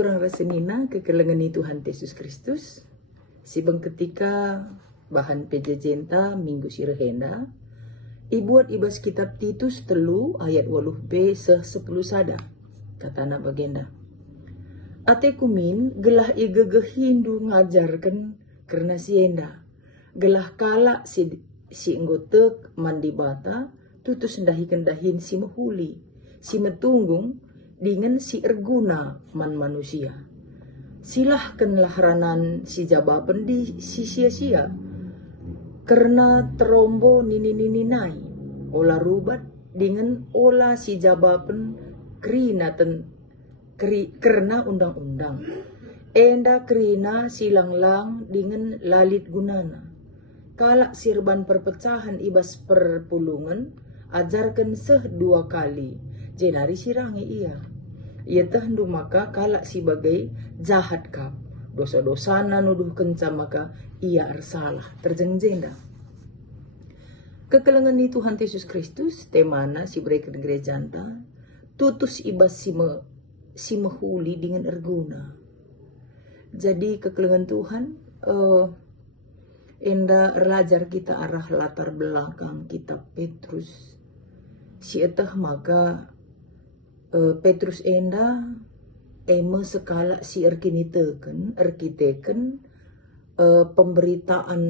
Turang rasenina kekelengan Tuhan Yesus Kristus. Sibang ketika bahan pejejenta minggu sirehenda. Ibuat ibas kitab Titus telu ayat 8b seh 10 sada. Katana bagenda. Ate kumin gelah igegehindu ngajarkan karena sienda. Gelah kala si nggotek mandi bata tutus kendahin si mehuli. Si metunggung dengan si erguna man manusia. Silahkanlah ranan si jababan di si sia-sia. Karena terombo nini-nai. Olah rubat dengan olah si jababan karena undang-undang. Enda kerina silanglang dengan lalit gunana. Kalak sirban perpecahan ibas perpulungan, ajarkan seh 2 kali. Jenari sirangi ia. Ia tahndu maka kalak sebagai jahat kap. Dosa-dosana nuduh kenca maka ia arsalah. Terjengjenda. Kekelengan ni Tuhan Yesus Kristus, temana si bereken gerejanta, tutus ibas si mehuli dengan erguna. Jadi kekelengan Tuhan, enda relajar kita arah latar belakang kitab Petrus. Si etah maka Petrus enda sekala si erkiteken pemberitaan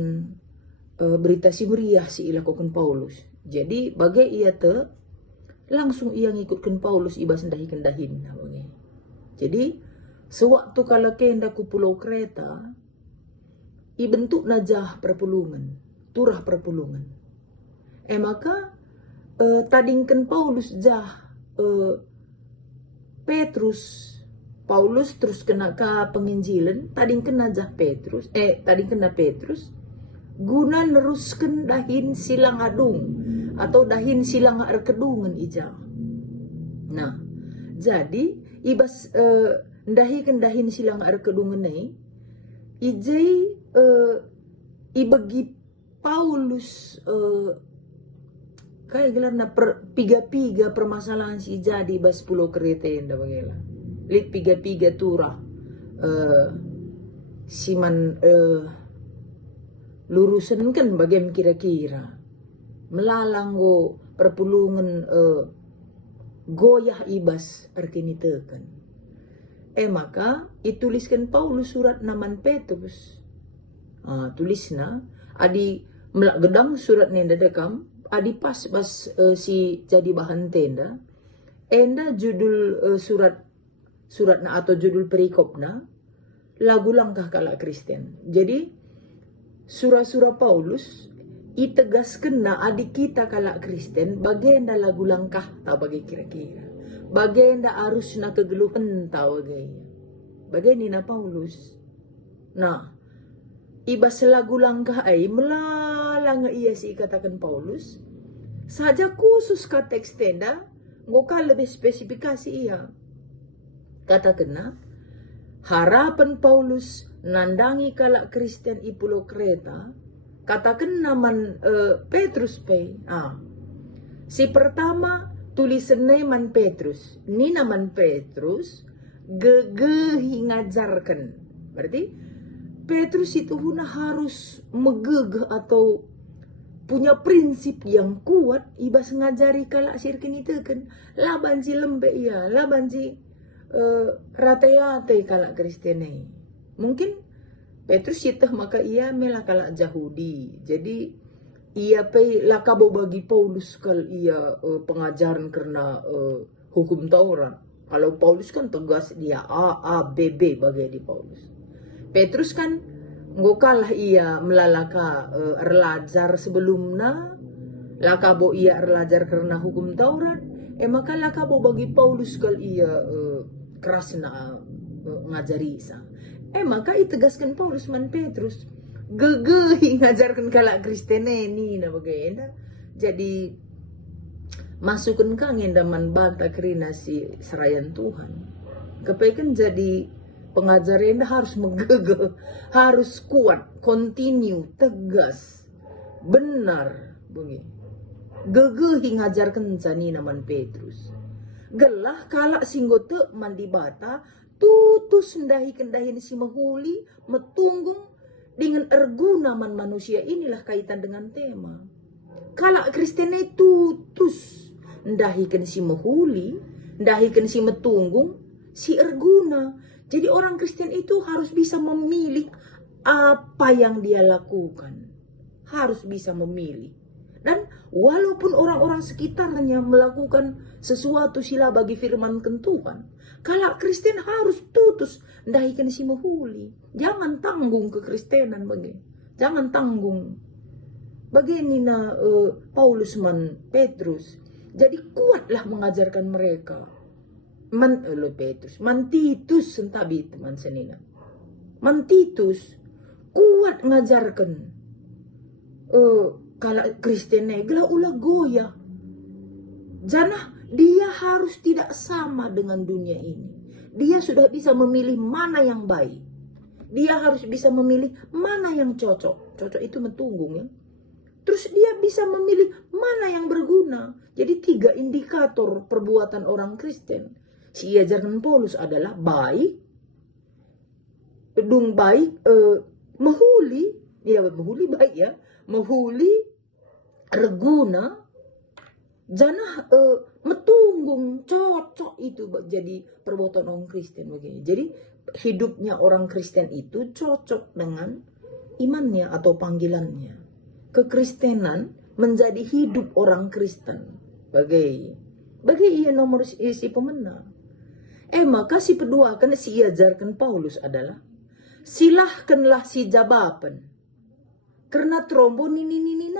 berita si meriah si ilakukan Paulus. Jadi bagai ia langsung ia ngikutkan Paulus ibas kendahin. Jadi sewaktu kalau kenda ku pulau Kreta ibentuk najah perpulungan, turah perpulungan. Maka tadingkan Paulus Paulus terus kena ke penginjilan, tadingkan najah Petrus guna neruskan dahin silang adung atau dahin silang erkedungan ija. Nah, jadi ibas dahin silang erkedungan ini ijai ibagi Paulus kayak gelarna piga-piga permasalahan si jadi bas pulau Kreta enda bagela. Lit piga-piga turah siman lurusan kan bagaimana kira-kira melalang go perpulungan goyah ibas erkinitekan. Maka ituliskan Paulus surat naman Petrus. Tulisna adi melak gedang surat nenda dekam adi pas si jadi bahan tenda. Enda judul suratna atau judul perikopna lagu langkah kala Kristen. Jadi surah-surah Paulus itegaskan na adik kita kalak Kristen bagenda lagu langkah tau bagi kira-kira bagenda arus na kegeluhan tau bagay na Paulus. Nah ibas lagu langkah ay melalang iya si katakan Paulus saja khusus kata ekstenda ngoka lebih spesifikasi iya katakan na harapan Paulus nandangi kalak Kristen i pulau Kreta katakan naman Petrus pe. Si pertama tulisan man Petrus. Ni naman Petrus gegehi ngajarkan. Berarti Petrus itu harus megegeh atau punya prinsip yang kuat ibas ngajari kalak sirkin itu kan. Laban si lembe iya, laban si rate-rate kalak Kristen. Mungkin Petrus itah maka ia melakala Yahudi. Jadi ia pe lakabo bagi Paulus kal ia pengajaran karena hukum Taurat. Kalau Paulus kan tegas dia A B B bagi di Paulus. Petrus kan ngokalah ia melalaka erlajar sebelumnya. Lakabo ia erlajar karena hukum Taurat. Maka lakabo bagi Paulus kal ia kerasna ngajari isa. Maka itegaskan Paulus man Petrus gegehi ngajarkan kalak Kristen ini na bagayenda. Jadi masukkan kang enda man banta kerina si serayan Tuhan. Kepaikan jadi pengajar enda harus megege, harus kuat, continue, tegas, benar bunyi. Gegehi ngajarkan cani naman Petrus. Gelah kalak singgote mandi bata tutus Titus ndahi kendahin si mahuli metunggung dengan erguna man manusia, inilah kaitan dengan tema. Kalau Kristen tutus ndahikan si mahuli, ndahikan si metunggung, si erguna. Jadi orang Kristen itu harus bisa memilih apa yang dia lakukan. Harus bisa memilih. Dan walaupun orang-orang sekitarnya melakukan sesuatu sila bagi firman Tuhan, kalau Kristen harus tutus ndahikan si mahuli. Jangan tanggung kekristenan bagi. Jangan tanggung. Begini na Paulus man Petrus. Jadi kuatlah mengajarkan mereka. Titus sentabi teman senina. Titus kuat ngajarkan. Kalau Kristen negla ulah goyah. Janah dia harus tidak sama dengan dunia ini. Dia sudah bisa memilih mana yang baik. Dia harus bisa memilih mana yang cocok. Cocok itu metunggung ya. Terus dia bisa memilih mana yang berguna. Jadi 3 indikator perbuatan orang Kristen. Si ajaran Paulus adalah baik, mahuli, ya mahuli baik ya, mahuli, reguna, janah metunggung, cocok itu jadi perbuatan orang Kristen begini. Jadi hidupnya orang Kristen itu cocok dengan imannya atau panggilannya. Kekristenan menjadi hidup orang Kristen. Bagai ia nomor isi pemenang. Maka si kedua kan si ajarkan Paulus adalah silahkanlah si jabapan. Karena trombon ini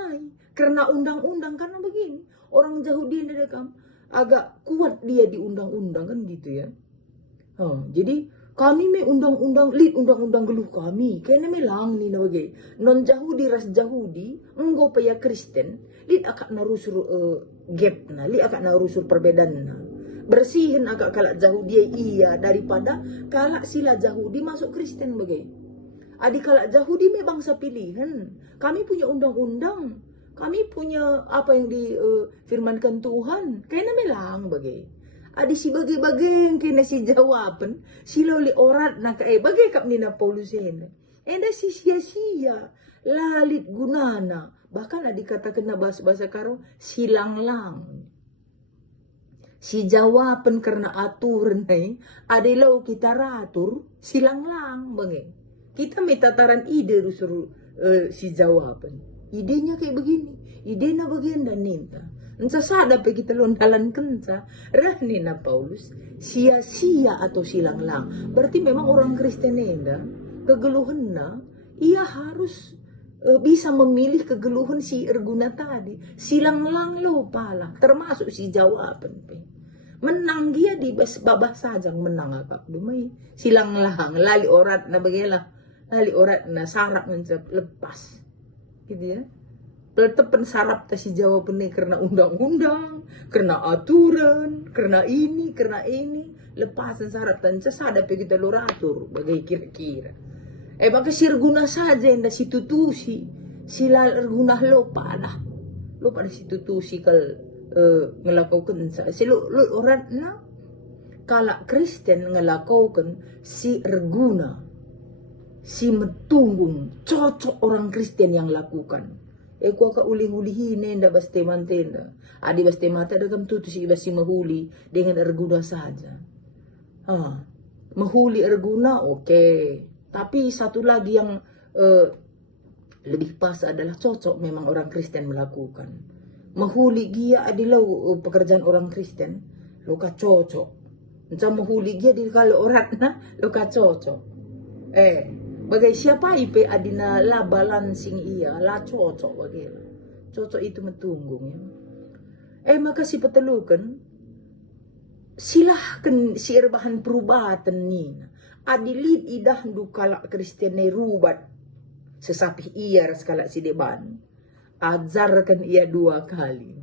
karena undang-undang, karena begini. Orang Yahudi ini agak kuat dia di undang-undang kan gitu ya. Jadi kami undang-undang geluh kami. Kayaknya melang nih bagi. Non Yahudi ras Yahudi, enggo pa ya Kristen, lid akak narusur gap na, lid akak narusur perbedaan na. Bersihin agak kalak Yahudi iya daripada kalak sila Yahudi masuk Kristen bagi. Adik kalak Yahudi bangsa pilihan. Kami punya undang-undang. Kami punya apa yang difirmankan Tuhan. Kayaknya melang bagi. Adi si bagai-bagai yang kena si jawaban. Sila oli orat na bagai kap ni na Paulusin. Enda si sia-sia. Lalit gunana. Bahkan adik katakan na bahasa karo silang lang. Si jawaban karena aturan adalah kita ratur silang lang bagi. Kita metataran ide rusur si jawaban. Idenya kayak begini. Idenya bagian dan ninta. Entah sadap kita lontalan kenca. Rahni na Paulus. Sia-sia atau silang lang. Berarti memang orang Kristen enda. Kegeluhan na. Ia harus bisa memilih kegeluhan si erguna tadi. Silang lang lo pala. Termasuk si jawaban. Menang dia di babah sajang menang apa. Dumay. Silang lang. Lali orat na bagailah. Lali orat na sarap mencap lepas. Gitu ya. Tepen sarap si jawaban karena undang-undang, karena aturan, karena ini, lepasan sarap dan sadap kita luratur bagai kira-kira. Maka sirguna saja yang da situtusi, sila erguna lo pada si tutusi kal ngelakaukan si lo orang na kala Kristen ngelakaukan si erguna, si metunggung, cocok orang Kristen yang lakukan. Ko ka uling-ulihin nenda baste mantenda. Adi baste mata dagam tutu si basi mahuli dengan erguna saja. Mahuli erguna oke. Tapi satu lagi yang lebih pas adalah cocok memang orang Kristen melakukan. Mahuli gia adalah pekerjaan orang Kristen. Lo ka cocok. Macam mahuli gia di kalau orang na lo ka cocok. Bagai siapa ipe adina la balancing iya la cocok bagai cocok itu metunggung ya. Maka si petelukan silahkan si erbahan perubatan nina adilit idah dukala Kristen rubat sesapih iya raskala si deban ajarkan ia 2 kali.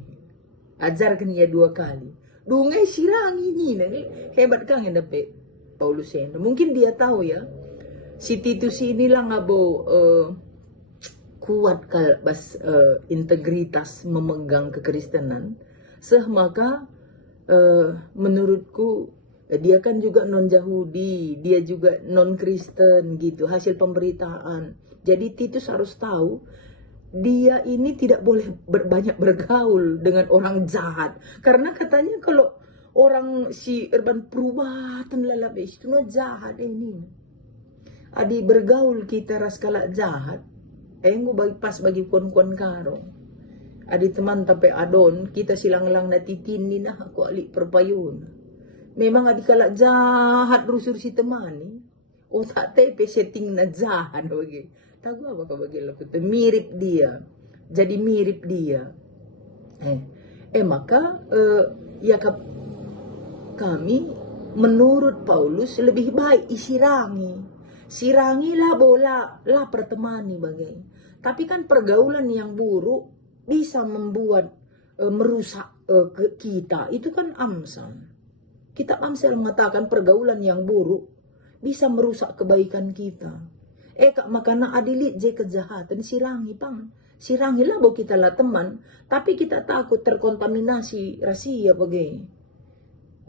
Ajarkan ia 2 kali. Dungai sirangi nina hebat kang yang dapat Paulus ini. Mungkin dia tahu ya. Si Titus inilah ngabo kuat kal bas integritas memegang kekristenan. Maka menurutku Dia kan juga non-Yahudi, dia juga non-Kristen gitu, hasil pemberitaan. Jadi Titus harus tahu, dia ini tidak boleh banyak bergaul dengan orang jahat. Karena katanya kalau orang si Urban perubatan lalabes itu jahat ini. Adi bergaul kita raskala jahat. Gue pas bagi kon-kon karo. Adi teman tapi adon, kita silang-lang natitinin na ako alik perpayun. Memang adi kala jahat rusur si temani. O tak tepe setting na jahat bagi. Tahu apa ka bagi laput. Mirip dia. Jadi mirip dia. Maka ya kami menurut Paulus lebih baik isirangi. Sirangilah bola lah pertemani bagai. Tapi kan pergaulan yang buruk bisa membuat merusak kita. Itu kan Amsal. Kitab Amsal mengatakan pergaulan yang buruk bisa merusak kebaikan kita. Kak makana adilit je kejahatan sirangi pang. Sirangilah bahwa kita lah teman, tapi kita takut terkontaminasi rahasia bagai.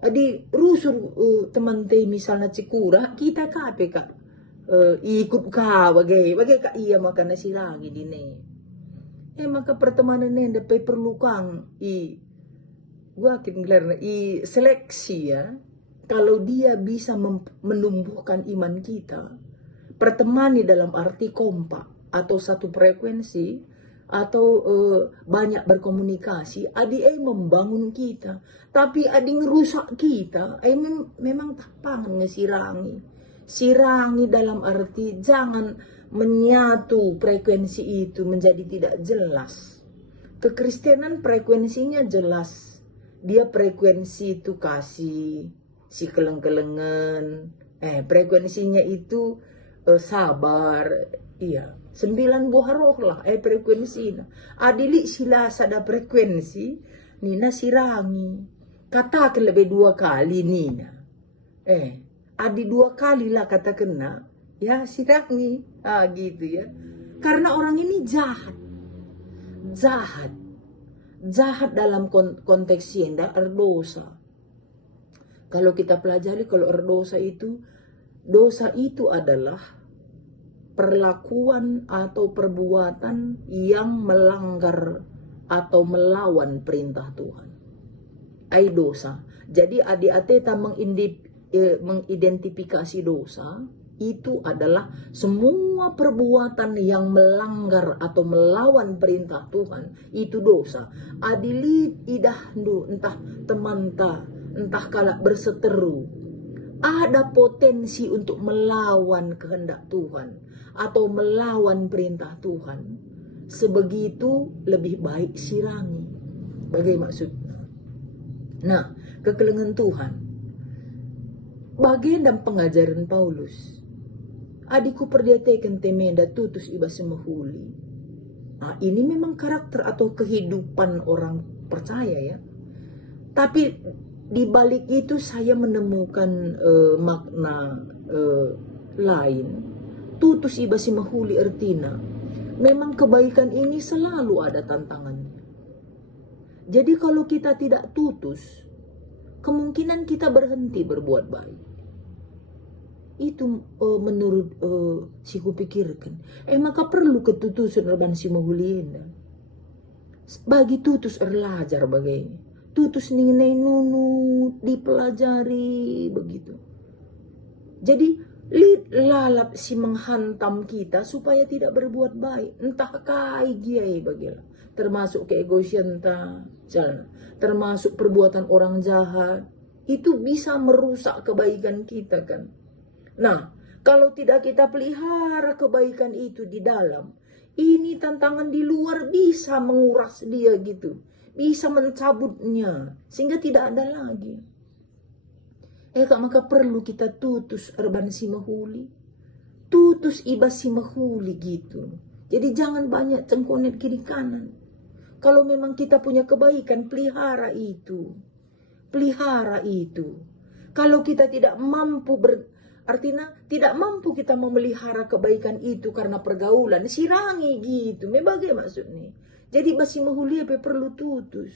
Adi rusur teman teh misalnya cikura, kita kape kak ikut ka bagai kak iya makana sirangi dine. Maka pertemanan yang dapat perlu kang gua akan gelar seleksi ya. Kalau dia bisa menumbuhkan iman kita, pertemani dalam arti kompak atau satu frekuensi atau banyak berkomunikasi, adi membangun kita. Tapi adi ngerusak kita, memang tapangan ngesirangi. Sirangi dalam arti jangan menyatu frekuensi itu menjadi tidak jelas. Kekristenan frekuensinya jelas. Dia frekuensi itu kasih, si keleng-kelengan. Frekuensinya itu sabar. Iya, 9 buah roh lah frekuensi. Adili sila sada frekuensi, nina sirangi. Katakan lebih 2 kali nina. Adi 2 kali lah kata kena, ya sirangi, gitu ya. Karena orang ini jahat, jahat dalam konteks yang dosa. Kalau kita pelajari kalau dosa itu adalah perlakuan atau perbuatan yang melanggar atau melawan perintah Tuhan. Dosa. Jadi adi-ateta mengidentifikasi dosa itu adalah semua perbuatan yang melanggar atau melawan perintah Tuhan, itu dosa. Adilit idahdu entah temanta, entah kala berseteru, ada potensi untuk melawan kehendak Tuhan atau melawan perintah Tuhan. Sebegitu lebih baik sirangi. Bagaimana maksud? Nah, kekelengan Tuhan bagian dan pengajaran Paulus. Adiku perdetekan temenda tutus iba semahuli. Ini memang karakter atau kehidupan orang percaya ya. Tapi di balik itu saya menemukan makna lain. Tutus iba semahuli artinya memang kebaikan ini selalu ada tantangannya. Jadi kalau kita tidak tutus, kemungkinan kita berhenti berbuat baik. Itu menurut si kupikirkan. Maka perlu ketutusan dan si mahulienda. Bagi tutus erlajar bagai. Tutus ninginay nunut, dipelajari begitu. Jadi lalap si menghantam kita supaya tidak berbuat baik. Entah kai giai bagilah. Termasuk keegosian termasuk perbuatan orang jahat. Itu bisa merusak kebaikan kita kan. Nah, kalau tidak kita pelihara kebaikan itu di dalam, ini tantangan di luar bisa menguras dia gitu. Bisa mencabutnya, sehingga tidak ada lagi. Maka perlu kita tutus erban simahuli. Tutus ibas simahuli gitu. Jadi jangan banyak cengkonet kiri kanan. Kalau memang kita punya kebaikan, pelihara itu. Pelihara itu. Kalau kita tidak mampu artinya tidak mampu kita memelihara kebaikan itu karena pergaulan, sirangi gitu. Memang maksudnya. Jadi basi mahuli apa perlu tutus.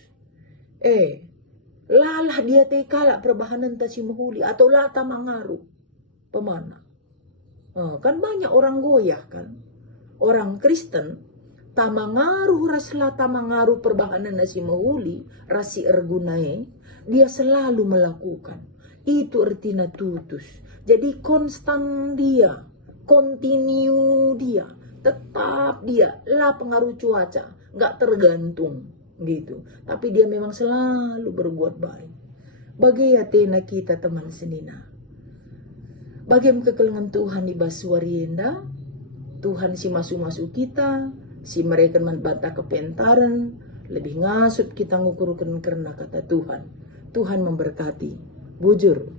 Lalah dia te kalak perbahanan ta si mahuli atau lata mangaru pemana. Kan banyak orang goyah kan. Orang Kristen tamangaru rasla tamangaru perbahanan nasi mahuli rasi ergunae dia selalu melakukan. Itu artinya tutus. Jadi konstan dia, continue dia, tetap dia lah pengaruh cuaca, nggak tergantung gitu. Tapi dia memang selalu berbuat baik. Bagaimana kita teman senina? Bagaimana kekelengan Tuhan di Basuarienda? Tuhan si masuk-masuk kita, si mereka membantah kepentaran, lebih ngasut kita ngukurkan karena kata Tuhan. Tuhan memberkati. Bujur.